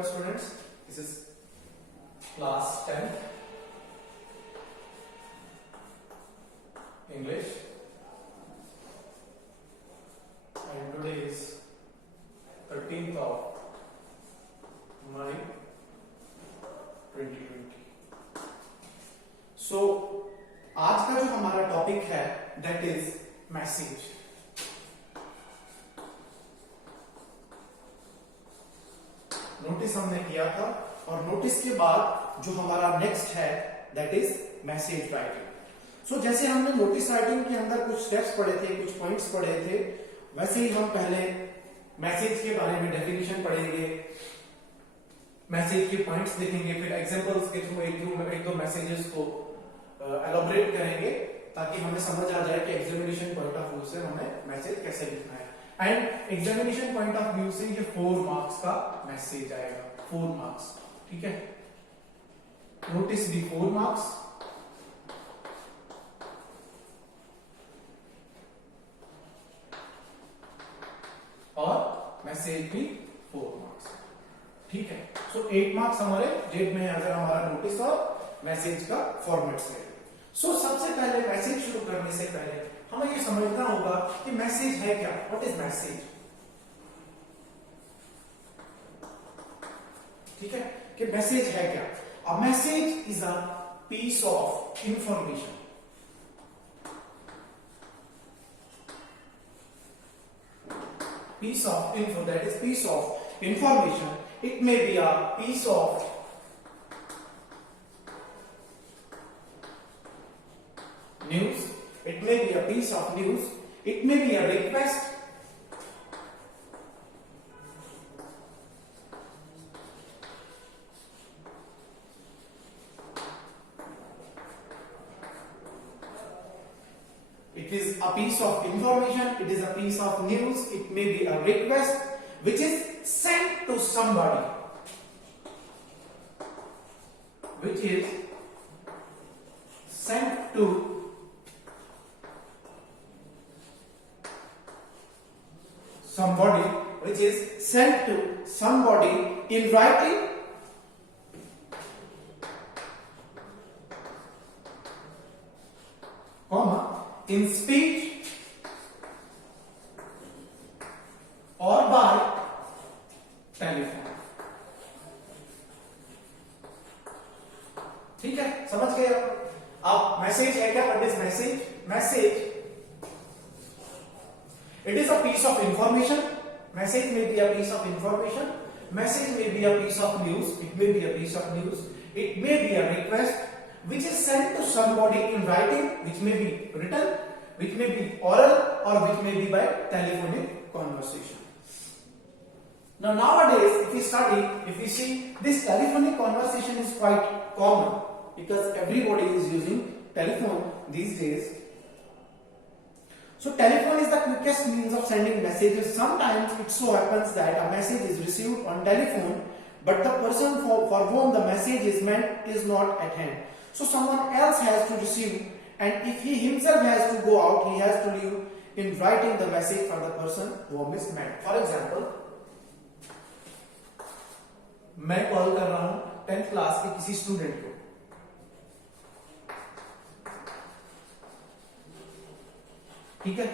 Welcome students, this is class 10 English and today is 13th of May 2020. So आज का जो हमारा टॉपिक है that is मैसेज. नोटिस हमने किया था और नोटिस के बाद जो हमारा नेक्स्ट है दैट इज मैसेज राइटिंग. सो जैसे हमने नोटिस राइटिंग के अंदर कुछ स्टेप्स पढ़े थे, कुछ पॉइंट्स पढ़े थे, वैसे ही हम पहले मैसेज के बारे में डेफिनेशन पढ़ेंगे, मैसेज के पॉइंट्स देखेंगे, फिर एग्जांपल्स के थ्रू एक दो मैसेजेस को एलॉबरेट करेंगे ताकि हमें समझ आ जाए कि एग्जामिनेशन पॉइंट ऑफ व्यू से हमें मैसेज कैसे लिखना है. And examination point of view से ये 4 मार्क्स का मैसेज आएगा. 4 मार्क्स, ठीक है. नोटिस भी 4 मार्क्स, और मैसेज भी 4 मार्क्स, ठीक है. सो 8 मार्क्स हमारे जेब में अगर हमारा नोटिस और मैसेज का फॉर्मेट से. सो सबसे पहले मैसेज शुरू करने से पहले हमें ये समझना होगा कि मैसेज है क्या. व्हाट इज मैसेज, ठीक है, कि मैसेज है क्या. A message is a piece of information. Piece of info, that is piece of information. It may be a piece of news, it may be a piece of news, it may be a request, it is a piece of information, it is a piece of news, it may be a request which is sent to somebody, which is sent to somebody, which is sent to somebody in writing, comma, in speech, or by telephone. ठीक है, समझ गए आप. मैसेज है क्या? What is message? Message it is a piece of information. Message may be a piece of information, message may be a piece of news, it may be a piece of news, it may be a request which is sent to somebody in writing, which may be written, which may be oral, or which may be by telephonic conversation. Now nowadays if we study, if we see, this telephonic conversation is quite common because everybody is using telephone these days. So telephone is the quickest means of sending messages. Sometimes it so happens that a message is received on telephone but the person for whom the message is meant is not at hand. So someone else has to receive, and if he himself has to go out, he has to leave in writing the message for the person whom is meant. For example, मैं कॉल कर रहा हूं 10th class के किसी स्टूडेंट को, ठीक है.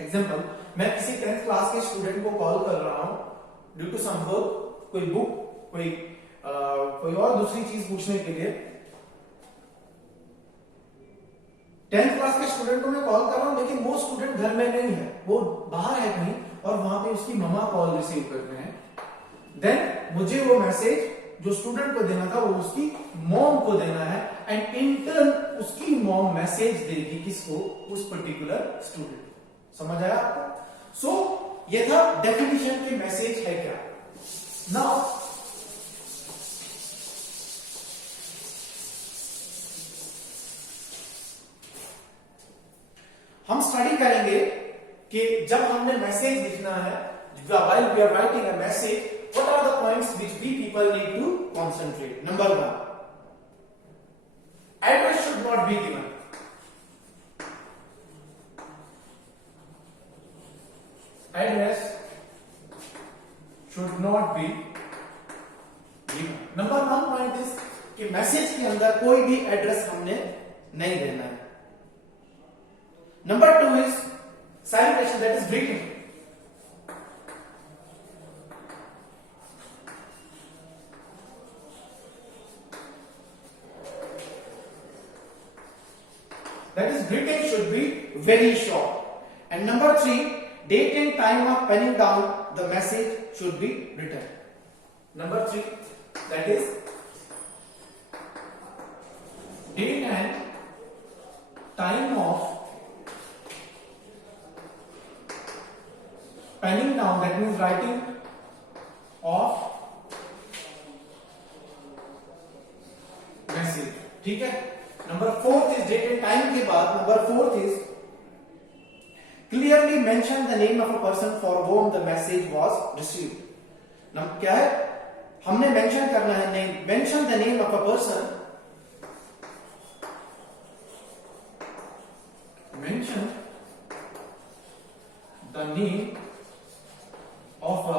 एग्जाम्पल, मैं किसी 10th क्लास के स्टूडेंट को कॉल कर रहा हूं ड्यू टू सम वर्क, कोई बुक, कोई और दूसरी चीज पूछने के लिए. 10th क्लास के स्टूडेंट को मैं कॉल कर रहा हूं लेकिन वो स्टूडेंट घर में नहीं है, वो बाहर है कहीं और वहां पे उसकी मम्मा कॉल रिसीव कर रहे हैं. देन मुझे वो मैसेज जो स्टूडेंट को देना था वो उसकी मॉम को देना है, एंड इन टर्न उसकी मॉम मैसेज देगी किसको? उस पर्टिकुलर स्टूडेंट को. समझ आया आपको? सो ये था डेफिनेशन कि मैसेज है क्या. नाउ हम स्टडी करेंगे कि जब हमने मैसेज लिखना है, while we are writing a message, what are the points which we people need to concentrate? Number 1, address should not be given. Address should not be number 1 point is कि मैसेज के अंदर कोई भी एड्रेस हमने नहीं देना है. नंबर 2 is salutation, that is greeting. That is greeting should be very short. And number 3, date and time of penning down the message should be written. Number 3, that is date and time of penning down, that means writing of message. ठीक है. Number 4 is date and time के बाद number 4 is clearly mention the name of a person for whom the message was received. Number क्या है, हमने mention करना है, name, mention the name of a person, mention the name of a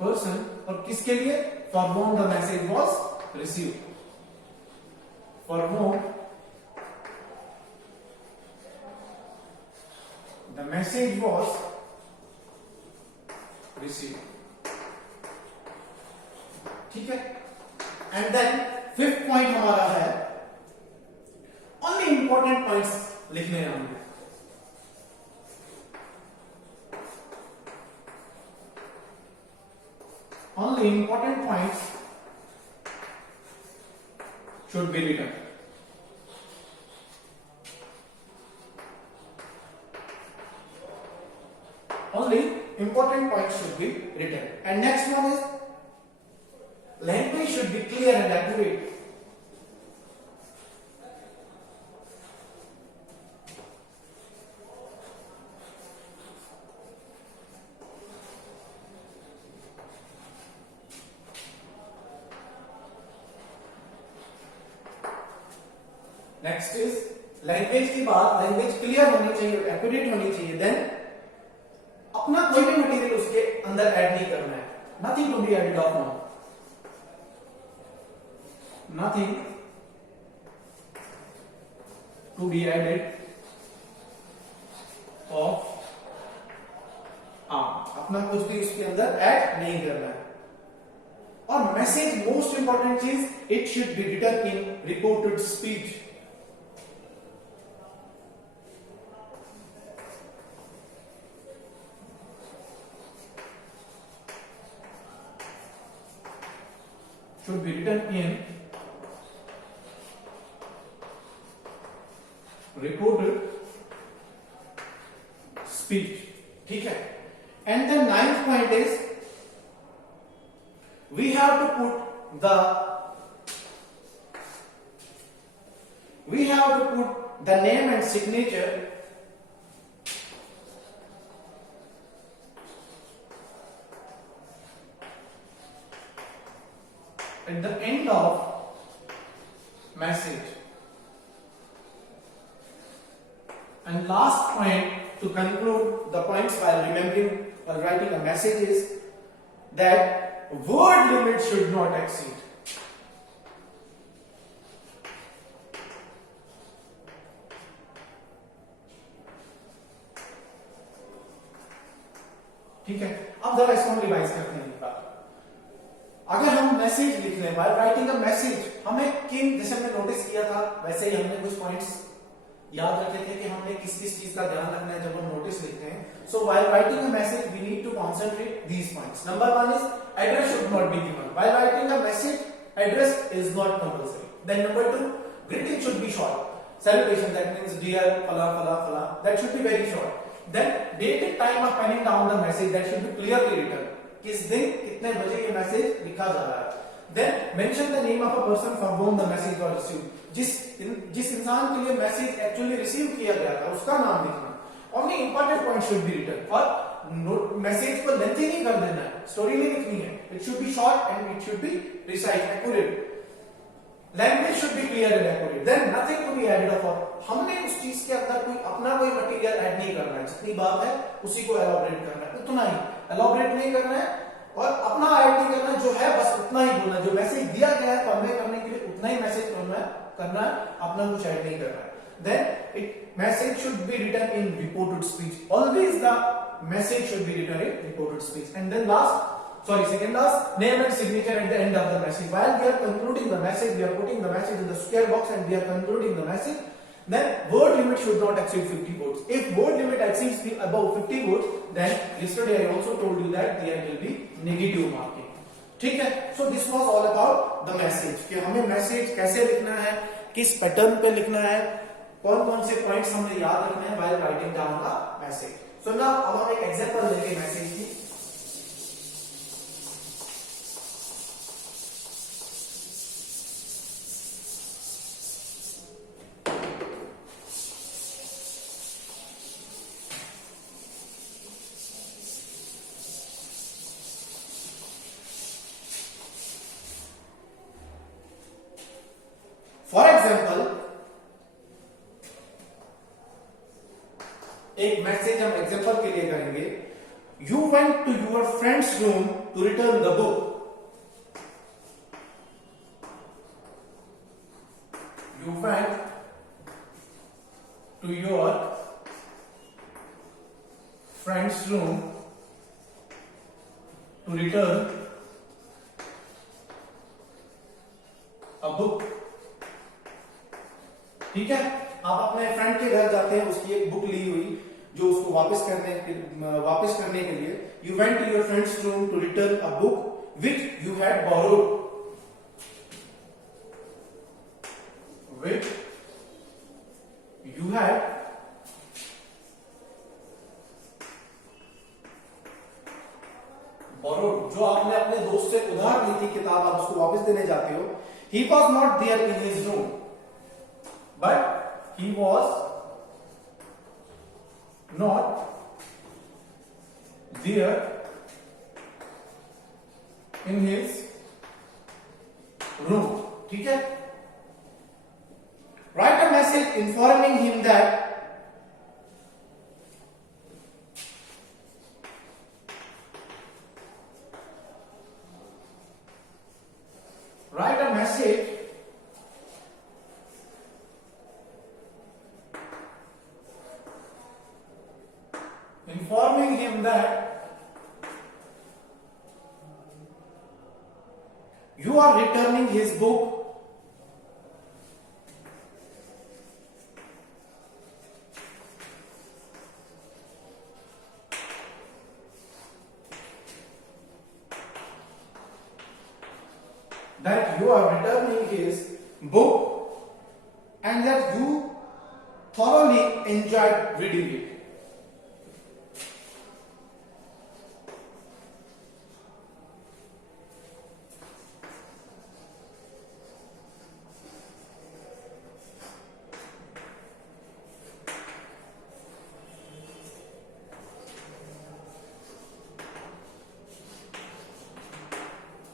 person, और किसके लिए, for whom the message was received, for whom the message was received. ठीक है. एंड देन 5th पॉइंट हमारा है, ओनली इंपॉर्टेंट पॉइंट्स लिखने हैं हमने. Only important points should be written. Only important points should be written. And next one is language should be clear and accurate. Next is language की बात, language clear होनी चाहिए, एक्यूरेट होनी चाहिए. देन अपना कोई भी मटेरियल उसके अंदर ऐड नहीं करना है. Nothing to be added of now, nothing to be added of अपना कुछ भी उसके अंदर ऐड नहीं करना है. और मैसेज, मोस्ट इंपॉर्टेंट चीज, it should be written in reported speech. should be written in recorded speech. ठीक है. And the 9th point is we have to put the name and signature at the end of message. And last point to conclude the points while remembering while writing a message is that word limit should not exceed. ठीक है. अब जरा इसको हम रिवाइज करते हैं. अगर हम मैसेज लिख रहे हैं, while writing a message, हमें किन, जैसे हमने नोटिस किया था वैसे ही हमने कुछ पॉइंट्स याद रखे थे कि हमने किस किस चीज का ध्यान रखना है जब हम नोटिस लिखते हैं. सो while writing a message we need to concentrate these points. Number 1 is address should not be given. While writing a message, address is not compulsory. Then number 2, greeting should be short. Salutation, that means dear fala fala fala, that should be very short. Then date and time of penning down the message, that should be clearly written. किस दिन कितने बजे ये मैसेज लिखा जा रहा है. Then mention the name of a person for whom the message was received. जिस इंसान के लिए मैसेज एक्चुअली रिसीव किया गया था उसका नाम लिखना. Only important point should be written. और मैसेज को लेंथी नहीं कर देना है, स्टोरी नहीं लिखनी है. It should be short and it should be precise, accurate. Language should be clear and accurate. Then nothing to be added of. हमने उस चीज के अंदर कोई अपना कोई मटेरियल ऐड नहीं करना है. जितनी बात है उसी को एलॉबरेट करना है, उतना ही एलॉबरेट नहीं करना है. और अपना ऐड नहीं करना, जो है बस उतना ही बोलना, जो मैसेज दिया गया है कन्वे करने के लिए उतना ही मैसेज करना है, अपना कुछ ऐड नहीं करना है. Then it message should be written in reported speech. Always the message should be written in reported speech. And then second last, name and signature at the end of the message. While we are concluding the message, we are putting the message in the square box and we are concluding the message. Then word limit should not exceed 50 words. If word limit exceeds above 50 words, then yesterday I also told you that there will be negative marking. ठीक है? So this was all about the message. कि हमें मैसेज कैसे लिखना है, किस पैटर्न पे लिखना है, कौन कौन से पॉइंट्स हमें याद रखने हैं while writing down the message. So now अब हम एक एग्जांपल लेंगे मैसेज की. फॉर एग्जाम्पल एक मैसेज हम एग्जाम्पल के लिए करेंगे. You went to your friends room to return the book. You went to your friends room to return a book. ठीक है, आप अपने फ्रेंड के घर जाते हैं, उसकी एक बुक ली हुई जो उसको वापस करने के लिए. You went to your friends room to return a book which you had borrowed. Which you had borrowed, जो आपने अपने दोस्त से उधार ली थी किताब, आप उसको वापस देने जाते हो. He was not there in his room, but he was not there in his room. ठीक है, write a message informing him that informing him that you are returning his book and that you thoroughly enjoyed reading it.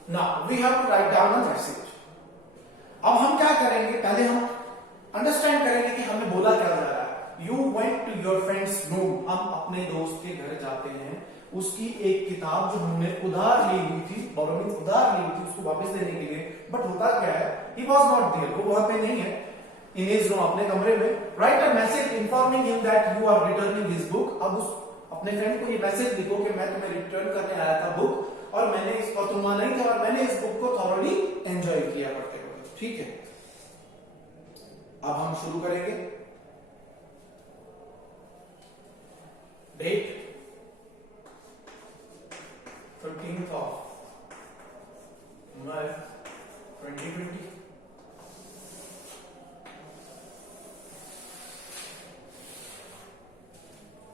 Now we have to write down a message. अब हम क्या करेंगे, पहले हम अंडरस्टैंड करेंगे कि हमें बोला क्या जा रहा है. You went to your friends room, हम अपने दोस्त के घर जाते हैं, उसकी एक किताब जो हमने उधार ली हुई थी, बोरोइंग उधार ली हुई थी, उसको वापस देने के लिए. बट होता क्या है, ही वॉज नॉट देयर, वो वहां पे नहीं है. इन हिज रूम, अपने कमरे में. Right a message informing him that you are returning his book. अब उस अपने फ्रेंड को ये मैसेज लिखो कि मैं तुम्हें रिटर्न करने आया था बुक, और मैंने इसको तुम नहीं था, और मैंने इस बुक को थॉरोली एंजॉय किया पढ़ते हुए. ठीक है, अब हम शुरू करेंगे. Date 15th of May 2020.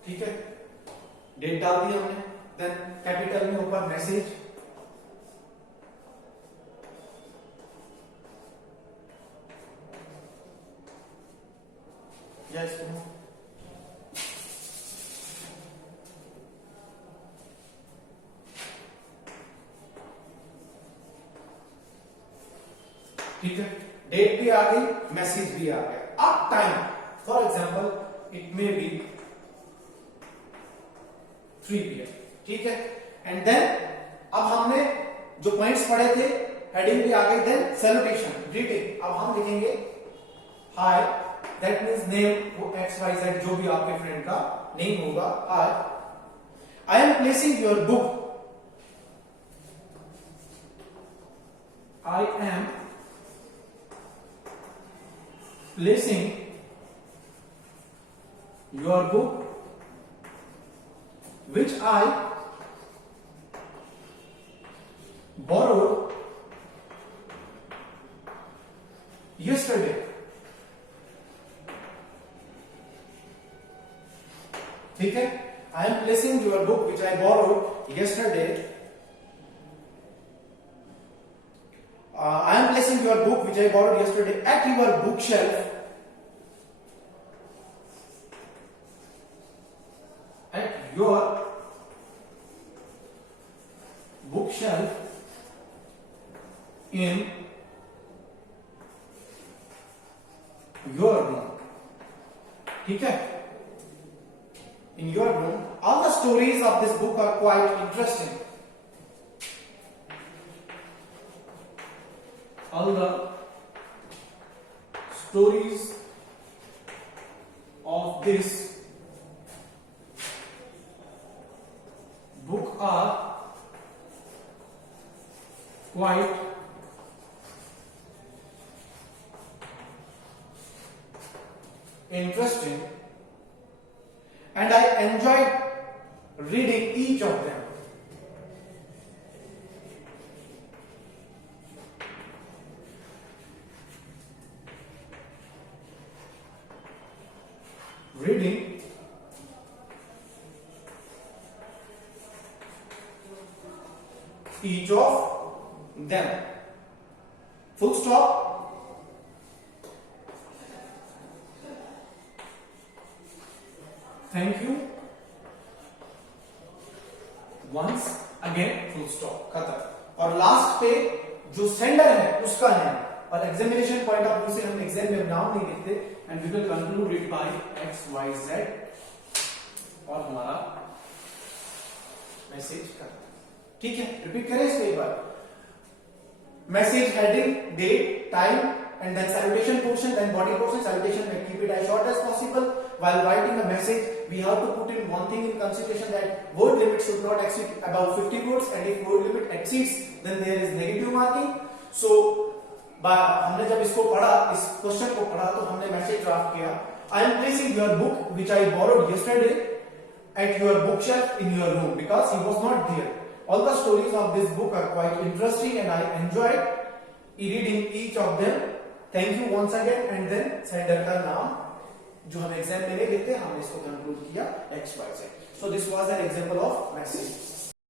ठीक है, डेट डाल दी हमने. देन कैपिटल में ऊपर मैसेज, यस. ठीक है, डेट भी आ गई, मैसेज भी आ गया. अब time, for example it may be 3 PM. ठीक है, एंड देन अब हमने जो पॉइंट्स पढ़े थे, हेडिंग भी आ गई, देन सैल्यूटेशन, ग्रीटिंग। अब हम लिखेंगे hi, that means name X Y Z, जो भी आपके फ्रेंड का नेम होगा। Hi, I am placing your book, I am placing your book which I borrowed yesterday. ठीक है, I am placing your book which I borrowed yesterday. I am placing your book which I borrowed yesterday at your bookshelf. At your bookshelf in your room. ठीक है? In your room. All the stories of this book are quite interesting. All the stories of this book are quite interesting and I enjoyed reading each of them. Reading each of them. Full stop. Thank you. Once again. Full stop. खत्म। और लास्ट पे जो सेंडर है उसका नेम, और examination point of view से हम एग्जाम में नाम नहीं लिखते, and we will conclude it by X Y Z और हमारा मैसेज कर। ठीक है, रिपीट करें इसको एक बार। Message heading, date, time, and then salutation portion, then body portion. Salutation may keep it as short as possible. While writing a message, we have to put in one thing in consideration, that word limit should not exceed about 50 words, and if word limit exceeds, then there is negative marking. So हमने जब इसको पढ़ा, इस क्वेश्चन को पढ़ा, तो हमने message draft किया, I am placing your book which I borrowed yesterday at your bookshelf in your room because he was not there. All the stories of this book are quite interesting and I enjoyed reading each of them. Thank you once again, and then sender का नाम जो हम एग्जाम में नहीं लिखते, हमने इसको कंक्लूड किया XYZ. So this was an example of message.